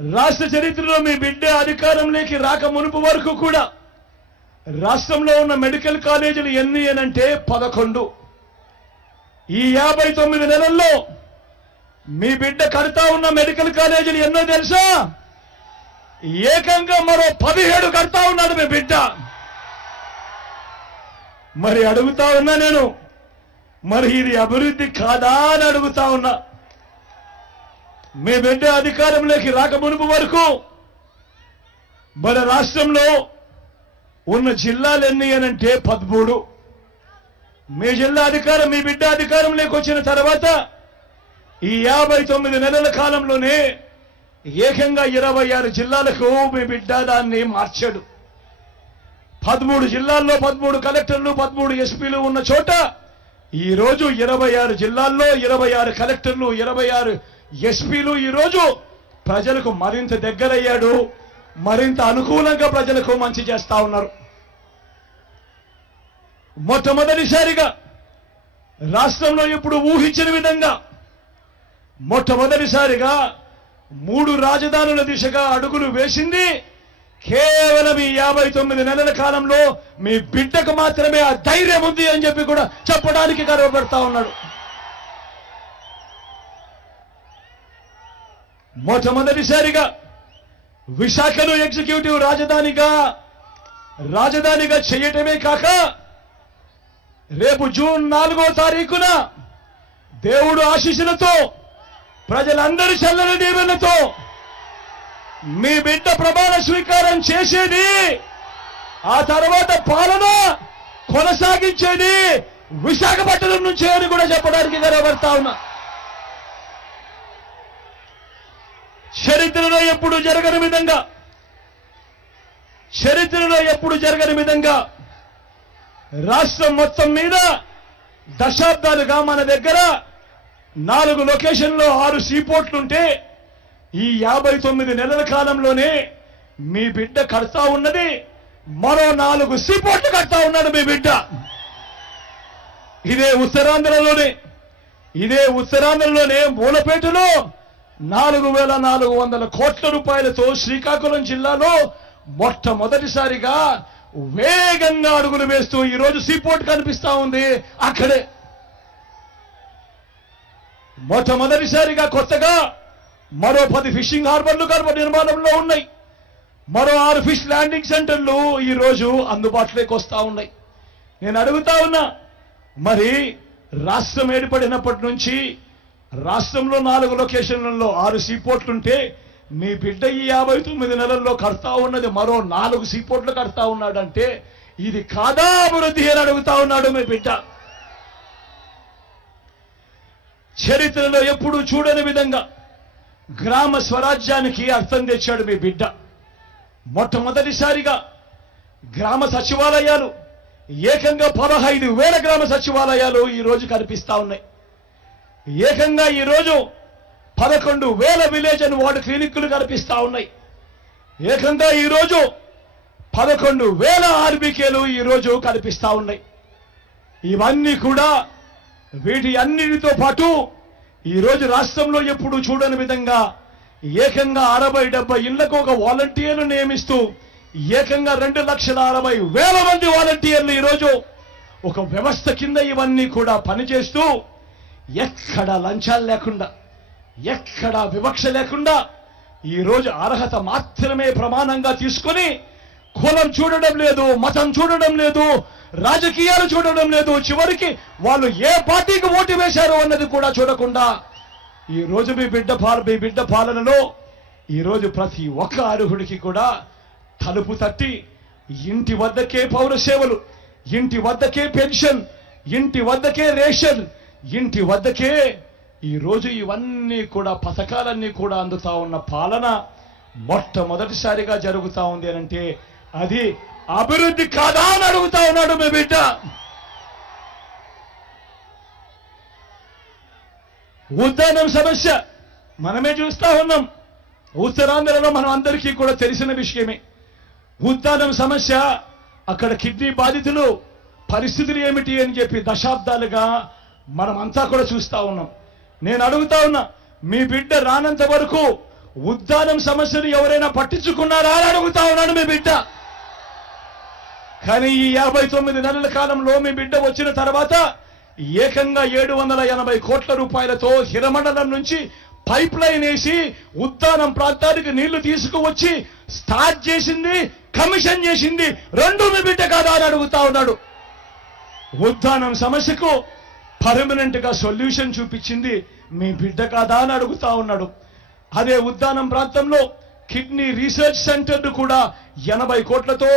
రాష్ట్ర చరిత్రలో మీ బిడ్డ అధికారంలోకి రాక మునుపు వరకు కూడా రాష్ట్రంలో ఉన్న మెడికల్ కాలేజీలు ఎన్ని అనంటే 11. ఈ 59 నెలల్లో మీ బిడ్డ కడతా ఉన్న మెడికల్ కాలేజీలు ఎన్నో తెలుసా? ఏకంగా మరో 17 కడతా ఉన్నాడు మీ బిడ్డ. మరి అడుగుతా ఉన్నా నేను, మరి ఇది అభివృద్ధి కాదా అని అడుగుతా ఉన్నా. మీ బిడ్డ అధికారంలోకి రాక మునుపు వరకు మన రాష్ట్రంలో ఉన్న జిల్లాలు ఎన్ని అనంటే 13. మీ బిడ్డ అధికారంలోకి వచ్చిన తర్వాత ఈ 59 నెలల కాలంలోనే ఏకంగా 26 జిల్లాలకు మీ బిడ్డ దాన్ని మార్చాడు. 13 జిల్లాల్లో 13 కలెక్టర్లు 13 ఎస్పీలు ఉన్న చోట ఈ రోజు 26 జిల్లాల్లో 26 కలెక్టర్లు 26 ఎస్పీలు ఈ రోజు ప్రజలకు మరింత దగ్గరయ్యాడు. మరింత అనుకూలంగా ప్రజలకు మంచి చేస్తా ఉన్నారు. మొట్టమొదటిసారిగా రాష్ట్రంలో ఇప్పుడు ఊహించిన విధంగా మొట్టమొదటిసారిగా 3 రాజధానుల దిశగా అడుగులు వేసింది కేవలం ఈ 59 నెలల కాలంలో మీ బిడ్డకు మాత్రమే ఆ ధైర్యం ఉంది అని చెప్పి కూడా చెప్పడానికి గర్వపడతా ఉన్నాడు. మొట్టమొదటిసారిగా విశాఖను ఎగ్జిక్యూటివ్ రాజధానిగా చేయటమే కాక రేపు జూన్ 4వ తారీఖున దేవుడు ఆశీస్సులతో ప్రజలందరి చల్లని దీవెనలతో మీ బిడ్డ ప్రమాణ స్వీకారం చేసేది, ఆ తర్వాత పాలన కొనసాగించేది విశాఖపట్నం నుంచే అని కూడా చెప్పడానికి గర్వపడతా ఉన్నా. చరిత్రలో ఎప్పుడు జరగని విధంగా రాష్ట్రం మొత్తం మీద దశాబ్దాలుగా మన దగ్గర 4 లొకేషన్లో 6 సీపోర్ట్లుంటే ఈ 59 నెలల కాలంలోనే మీ బిడ్డ కడతా ఉన్నది మరో 4 సీపోర్ట్లు కడతా ఉన్నాడు మీ బిడ్డ. ఇదే ఉత్తరాంధ్రలోనే మూలపేటలో 4,400 కోట్ల రూపాయలతో శ్రీకాకుళం జిల్లాలో మొట్టమొదటిసారిగా వేగంగా అడుగులు వేస్తూ ఈరోజు సీపోర్ట్ కనిపిస్తా ఉంది. అక్కడే మొట్టమొదటిసారిగా కొత్తగా మరో 10 ఫిషింగ్ హార్బర్లు నిర్మాణంలో ఉన్నాయి. మరో 6 ఫిష్ ల్యాండింగ్ సెంటర్లు ఈరోజు అందుబాటులోకి వస్తా ఉన్నాయి. నేను అడుగుతా ఉన్నా, మరి రాష్ట్రం ఏర్పడినప్పటి నుంచి రాష్ట్రంలో 4 లొకేషన్లలో 6 సీపోర్ట్లుంటే మీ బిడ్డ ఈ 59 నెలల్లో కడతా ఉన్నది మరో 4 సీపోర్ట్లు కడతా ఉన్నాడంటే ఇది కాదా అభివృద్ధి అని అడుగుతా ఉన్నాడు మీ బిడ్డ. చరిత్రలో ఎప్పుడు చూడని విధంగా గ్రామ స్వరాజ్యానికి అర్థం తెచ్చాడు మీ బిడ్డ. మొట్టమొదటిసారిగా గ్రామ సచివాలయాలు ఏకంగా 15,000 గ్రామ సచివాలయాలు ఈరోజు కనిపిస్తా ఉన్నాయి. ఏకంగా ఈరోజు 11,000 విలేజ్ అండ్ వార్డు క్లినిక్లు కనిపిస్తా ఉన్నాయి. ఏకంగా ఈరోజు 11,000 ఆర్బీకేలు ఈరోజు కనిపిస్తా ఉన్నాయి. ఇవన్నీ కూడా వీటి అన్నిటితో పాటు ఈరోజు రాష్ట్రంలో ఎప్పుడు చూడని విధంగా ఏకంగా 60-70 ఇళ్లకు ఒక వాలంటీర్లు నియమిస్తూ ఏకంగా 2,60,000 మంది వాలంటీర్లు ఈరోజు ఒక వ్యవస్థ కింద ఇవన్నీ కూడా పనిచేస్తూ ఎక్కడ లంచాలు లేకుండా ఎక్కడ వివక్ష లేకుండా ఈరోజు అర్హత మాత్రమే ప్రమాణంగా తీసుకొని కులం చూడడం లేదు, మతం చూడడం లేదు, రాజకీయాలు చూడడం లేదు, చివరికి వాళ్ళు ఏ పార్టీకి ఓటు వేశారో అన్నది కూడా చూడకుండా ఈరోజు మీ బిడ్డ పాలనలో ఈరోజు ప్రతి ఒక్క అర్హుడికి కూడా తలుపు తట్టి ఇంటి వద్దకే పౌర సేవలు, ఇంటి వద్దకే పెన్షన్, ఇంటి వద్దకే రేషన్, ఇంటి వద్దకే ఈరోజు ఇవన్నీ కూడా పథకాలన్నీ కూడా అందుతా ఉన్న పాలన మొట్టమొదటిసారిగా జరుగుతా ఉంది అంటే అది అభివృద్ధి కాదా అని అడుగుతా ఉన్నాడు మీ బిడ్డ. ఉద్దానం సమస్య మనమే చూస్తా ఉన్నాం. ఉత్తరాంధ్రలో మనం అందరికీ కూడా తెలిసిన విషయమే. ఉద్దానం సమస్య, అక్కడ కిడ్నీ బాధితులు పరిస్థితులు ఏమిటి అని చెప్పి దశాబ్దాలుగా మనం అంతా కూడా చూస్తా ఉన్నాం. నేను అడుగుతా ఉన్నా, మీ బిడ్డ రానంత వరకు ఉద్దానం సమస్యను ఎవరైనా పట్టించుకున్నారా అని అడుగుతా ఉన్నాడు మీ బిడ్డ. కానీ ఈ 59 నెలల కాలంలో మీ బిడ్డ వచ్చిన తర్వాత ఏకంగా 780 కోట్ల రూపాయలతో హిరమండలం నుంచి పైప్ లైన్ వేసి ఉద్దానం ప్రాంతానికి నీళ్లు తీసుకువచ్చి స్టార్ట్ చేసింది, కమిషన్ చేసింది రెండు మీ బిడ్డ కాదా అని అడుగుతా ఉన్నాడు. ఉద్దానం సమస్యకు పర్మనెంట్ గా సొల్యూషన్ చూపించింది మీ బిడ్డ కాదా అని అడుగుతా ఉన్నాడు. అదే ఉద్దానం ప్రాంతంలో కిడ్నీ రీసెర్చ్ సెంటర్ కూడా 80 కోట్లతో